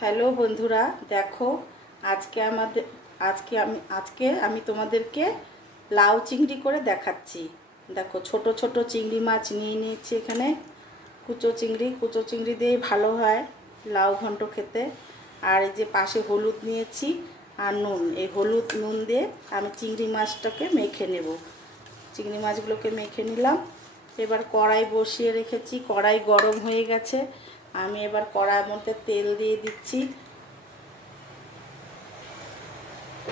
Hello বন্ধুরা, দেখো আজকে আমি তোমাদেরকে লাউ চিংড়ি করে দেখাচ্ছি। দেখো ছোট ছোট চিংড়ি মাছ নিয়ে নিয়েছি এখানে। কুচো চিংড়ি দিয়ে ভালো হয় লাউ ঘন্ট খেতে। আর এই যে পাশে হলুদ নিয়েছি আর নুন, এই হলুদ নুন দিয়ে আমি চিংড়ি মাছটাকে মেখে নেব। চিংড়ি মাছগুলোকে মেখে নিলাম। এবার কড়াই বসিয়ে রেখেছি, কড়াই গরম হয়ে গেছে। আমি এবার কড়াইয়ের মধ্যে তেল দিয়ে দিচ্ছি।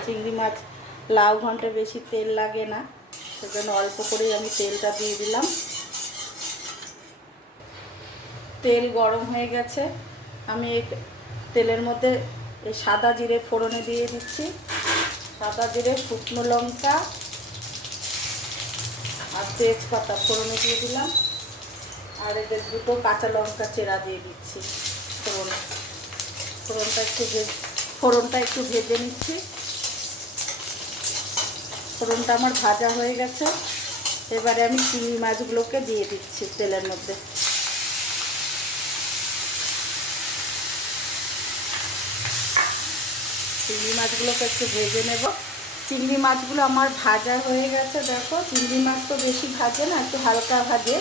চিংড়ি মাছ লাউ ঘন্টে বেশি তেল লাগে না, সেজন্য অল্প করেই আমি তেলটা দিয়ে দিলাম। তেল গরম হয়ে গেছে, আমি এই তেলের মধ্যে এই সাদা জিরে ফোড়নে দিয়ে দিচ্ছি। সাদা জিরে, শুকনো লঙ্কা আর তেজপাতা ফোড়নে দিয়ে দিলাম। আর এদের দুটো কাঁচা লঙ্কা চেরা দিয়ে দিচ্ছি। ফোড়নটা একটু ভেজে নিচ্ছি। ফোড়নটা আমার ভাজা হয়ে গেছে। এবারে আমি চিংড়ি মাছগুলোকে দিয়ে দিচ্ছি তেলের মধ্যে। চিংড়ি মাছগুলোকে একটু ভেজে নেব। চিংড়ি মাছগুলো আমার ভাজা হয়ে গেছে। দেখো, চিংড়ি মাছ তো বেশি ভাজে না, একটু হালকা ভাজে।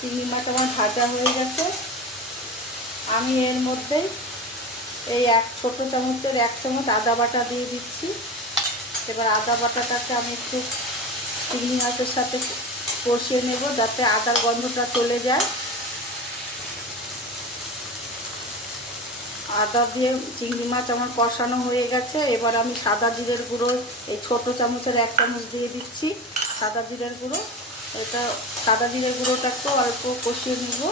চিংড়ি মাছ আমার ভাজা হয়ে গেছে। আমি এর মধ্যে এই ছোটো চামচের 1 চামচ আদা বাটা দিয়ে দিচ্ছি। এবার আদা বাটাটাকে আমি একটু চিংড়ি মাছের সাথে কষিয়ে নেব, যাতে আদার গন্ধটা চলে যায়। আদা দিয়ে চিংড়ি মাছ আমার কষানো হয়ে গেছে। এবার আমি সাদা জিরের গুঁড়ো এই ছোটো চামচের 1 চামচ দিয়ে দিচ্ছি। সাদা জিরের গুঁড়ো, সাদা জিরের গুঁড়োটাকেও অল্প কষিয়ে নেব।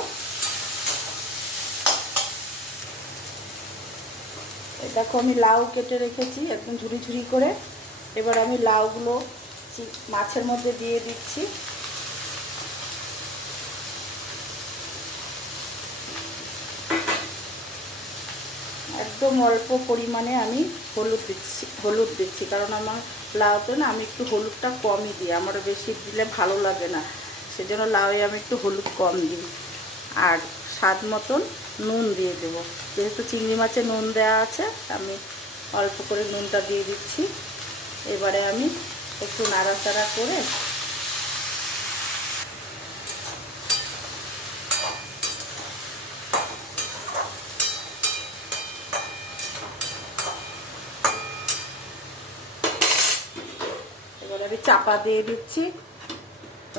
দেখো, আমি লাউ কেটে রেখেছি একদম ঝুরি ঝুরি করে। এবার আমি লাউগুলো মাছের মধ্যে দিয়ে দিচ্ছি। একদম অল্প পরিমাণে আমি হলুদ দিচ্ছি, কারণ আমার লাউতে না আমি একটু হলুদটা কমই দিই, আমার বেশি দিলে ভালো লাগে না, সেজন্য লাউয়ে আমি একটু হলুদ কম দিই। আর স্বাদ মতন নুন দিয়ে দেবো, যেহেতু চিংড়ি মাছে নুন দেওয়া আছে, আমি অল্প করে নুনটা দিয়ে দিচ্ছি। এবারে আমি একটু নাড়াচাড়া করে আমি চাপা দিয়ে দিচ্ছি।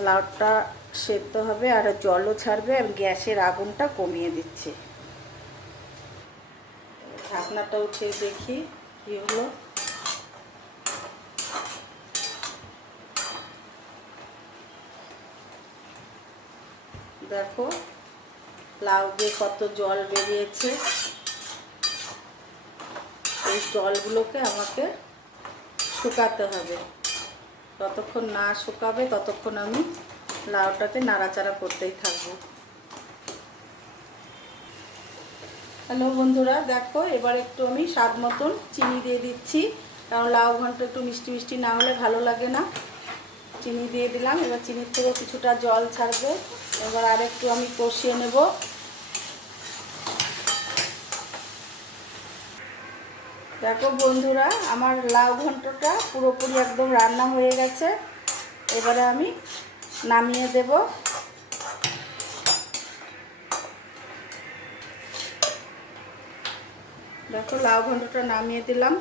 লাউটা সেদ্ধ হবে আর জলও ছাড়বে। আর গ্যাসের আগুনটা কমিয়ে দিচ্ছি। ঢাকনাটা উঠে দেখি কি হলো। দেখো, লাউ দিয়ে কত জল বেরিয়েছে। এই জলগুলোকে আমাকে শুকাতে হবে। যতক্ষণ না শুকাবে ততক্ষণ আমি লাউটাকে নাড়াচাড়া করতেই থাকবো। হ্যালো বন্ধুরা, দেখো এবার একটু আমি স্বাদ মতন চিনি দিয়ে দিচ্ছি, কারণ লাউ ঘন্ট একটু মিষ্টি মিষ্টি না হলে ভালো লাগে না। চিনি দিয়ে দিলাম। এবার চিনির থেকেও কিছুটা জল ছাড়বে। এবার আরেকটু আমি কষিয়ে নেব। দেখো বন্ধুরা, আমার লাউ ঘন্টটা পুরোপুরি একদম রান্না হয়ে গেছে। এবারে আমি নামিয়ে দেব। দেখো, লাউ ঘন্টটা নামিয়ে দিলাম।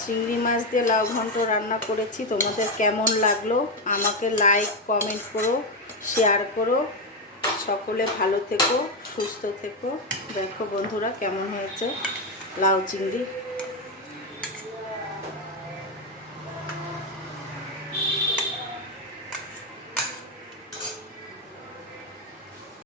চিংড়ি মাছ দিয়ে লাউ ঘন্ট রান্না করেছি। তোমাদের কেমন লাগলো আমাকে লাইক কমেন্ট করো, শেয়ার করো। সকলে ভালো থেকো, সুস্থ থেকো। দেখো বন্ধুরা কেমন হয়েছে লাউ চিংড়ি।